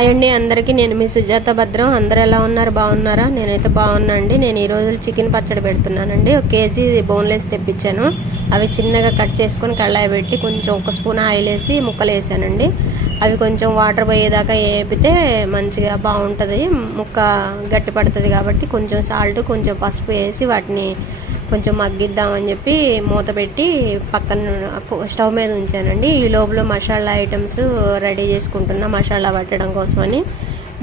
Hi అండి అందరికీ. నేను మీ సుజాత భద్రం. అందరూ ఎలా ఉన్నారు? బాగున్నారా? నేనైతే బాగున్నా అండి. నేను ఈరోజు చికెన్ పచ్చడి పెడుతున్నానండి. ఒక కేజీ బోన్లెస్ తెప్పించాను. అవి చిన్నగా కట్ చేసుకొని కళ్ళాయి పెట్టి కొంచెం ఒక స్పూన్ ఆయిల్ వేసి ముక్కలు వేసానండి. అవి కొంచెం వాటర్ పోయేదాకా వేపితే మంచిగా బాగుంటుంది. ముక్క గట్టి పడుతుంది కాబట్టి కొంచెం సాల్ట్ కొంచెం పసుపు వేసి వాటిని కొంచెం మగ్గిద్దామని చెప్పి మూత పెట్టి పక్కన స్టవ్ మీద ఉంచానండి. ఈ లోపల మసాలా ఐటమ్స్ రెడీ చేసుకుంటున్నా మసాలా పట్టడం కోసమని.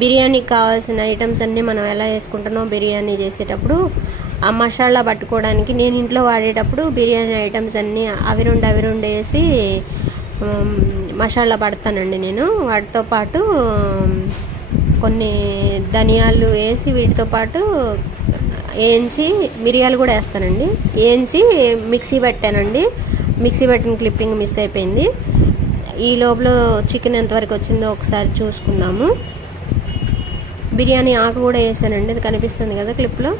బిర్యానీకి కావాల్సిన ఐటమ్స్ అన్నీ మనం ఎలా చేసుకుంటున్నాం బిర్యానీ చేసేటప్పుడు ఆ మసాలా పట్టుకోవడానికి నేను ఇంట్లో వాడేటప్పుడు బిర్యానీ ఐటమ్స్ అన్నీ అవి రెండు అవి రెండు వేసి మసాలా పడతానండి నేను. వాటితో పాటు కొన్ని ధనియాలు వేసి వీటితో పాటు వేయించి మిరియాలు కూడా వేస్తానండి. వేయించి మిక్సీ పెట్టానండి. మిక్సీ పెట్టిన క్లిప్పింగ్ మిస్ అయిపోయింది. ఈ లోపల చికెన్ ఎంతవరకు వచ్చిందో ఒకసారి చూసుకుందాము. బిర్యానీ ఆకు కూడా వేసానండి. అది కనిపిస్తుంది కదా క్లిప్లో.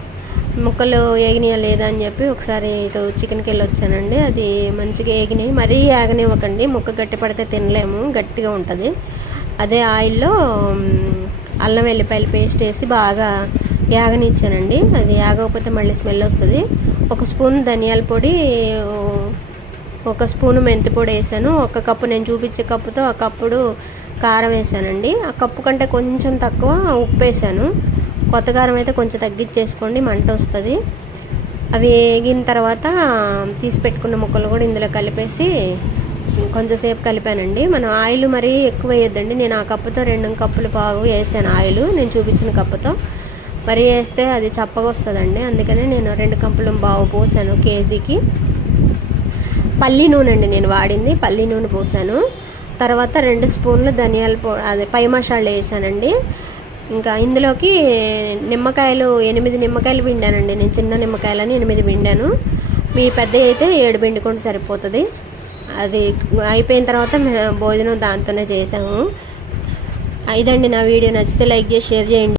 ముక్కలు ఏగినాయా లేదా అని చెప్పి ఒకసారి ఇటు చికెన్కి వెళ్ళి వచ్చానండి. అది మంచిగా ఏగినాయి. మరీ ఏగనివ్వకండి. ముక్క గట్టి పడితే తినలేము. గట్టిగా ఉంటుంది. అదే ఆయిల్లో అల్లం వెల్లిపాయలు పేస్ట్ వేసి బాగా యాగనిచ్చానండి. అది యాగకపోతే మళ్ళీ స్మెల్ వస్తుంది. ఒక స్పూన్ ధనియాల పొడి ఒక స్పూను మెంతి పొడి వేసాను. ఒక కప్పు నేను చూపించే కప్పుతో ఆ కప్పుడు కారం వేసానండి. ఆ కప్పు కంటే కొంచెం తక్కువ ఉప్పు వేసాను. కొత్త కారం అయితే కొంచెం తగ్గించేసుకోండి మంట వస్తుంది. అవి వేగిన తర్వాత తీసి పెట్టుకున్న ముక్కలు కూడా ఇందులో కలిపేసి కొంచెంసేపు కలిపానండి. మనం ఆయిల్ మరీ ఎక్కువ వేయొద్దండి. నేను ఆ కప్పుతో రెండు కప్పులు పావు వేసాను ఆయిల్. నేను చూపించిన కప్పుతో. మరి వేస్తే అది చప్పగా వస్తుందండి. అందుకని నేను రెండు కప్పులు బావు పోసాను కేజీకి. పల్లి నూనె అండి నేను వాడింది. పల్లి నూనె పోసాను. తర్వాత రెండు స్పూన్లు ధనియాల పో అదే పై మసాలా వేసానండి. ఇంకా ఇందులోకి నిమ్మకాయలు ఎనిమిది నిమ్మకాయలు పిండానండి. నేను చిన్న నిమ్మకాయలని ఎనిమిది పిండాను. మీ పెద్ద అయితే ఏడు పిండుకొని సరిపోతుంది. అది అయిపోయిన తర్వాత భోజనం దాంతోనే చేసాము ఇదండి నా వీడియో. నచ్చితే లైక్ చేసి షేర్ చేయండి.